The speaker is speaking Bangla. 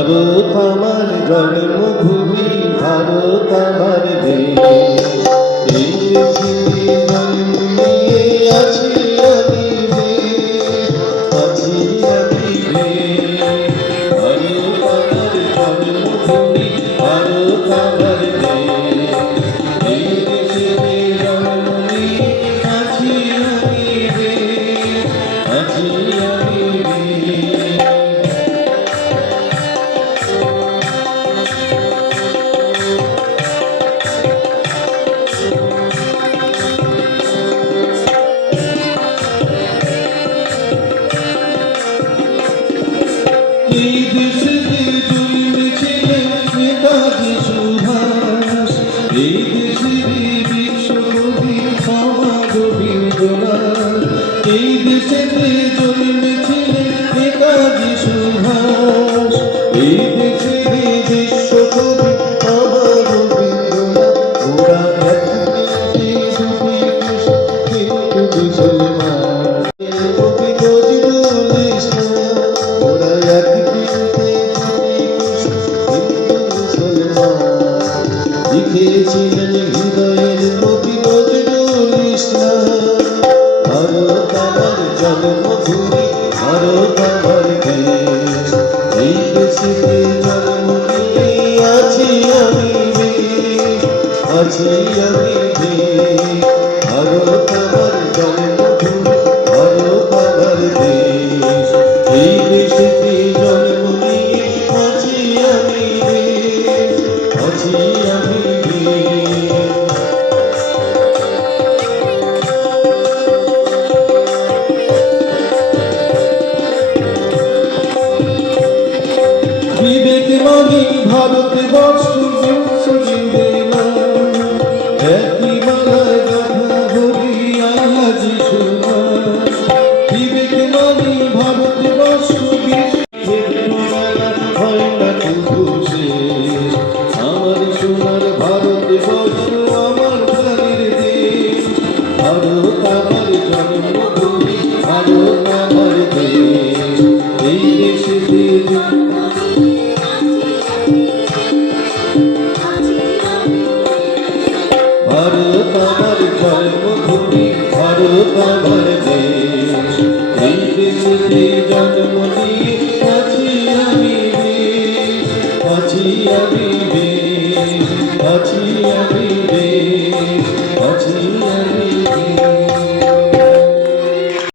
ভারত আমার জন্মভূমি, ভারত আমার দেশ। এই পৃথিবী জন্ম নিয়ে আছি আমি বেশ, আছি আমি বেশ। ভারত আমার জন্মভূমি, ভারত আমার দেশ। এই দেশে জন্ম নিয়ে আছি আমি বেশ, আছি আমি বেশ। এই দেশেতে জন্মেছিলেন নেতাজি সুভাষ, এই দেশেরই বিশ্বকবি আমার রবীন্দ্রনাথ। এই দেশেতে জন্মেছিলেন নেতাজি সুভাষ, এই দেশেরই বিশ্বকবি আমার রবীন্দ্রনাথ। ওরা এক দেশে দুটি দেশ কিন্তু মুসলমান। কবি নজরুল ইসলাম, ওরা এক দেশে দুটি দেশ কিন্তু মুসলমান। লিখেছিলেন হৃদয়ের কবি নজরুল ইসলাম। ভারত আমার জন্মভূমি, ভারত আমার দেশ। এই দেশেতে জন্ম নিয়ে আছি আমি বেশ, আছি আমি বেশ। ভারত আমার জন্মভূমি, ভারত আমার দেশ। এই দেশেতে জন্ম নিয়ে আছি আমি বেশ, আছি আমি বেশ। বিবেক মানি ভারতবর্ষ বিশ্বজিতের নাম। একই মালায় গাথা হরি আল্লাহ যিশু নাম। বিবেক মানি ভারতবর্ষ বিশ্বের মেলা হয় না শুধু শেষ। আমার সোনার ভারতবর্ষ আমার প্রাণের দেশ। ভারত আমার জন্মভূমি, ভারত আমার দেশ। এই দেশেতে ভারত আমার জন্মভূমি, ভারত আমার দেশ। এই দেশেতে জন্ম নিয়ে আছি আমি বেশ, আছি আমি বেশ, আছি আমি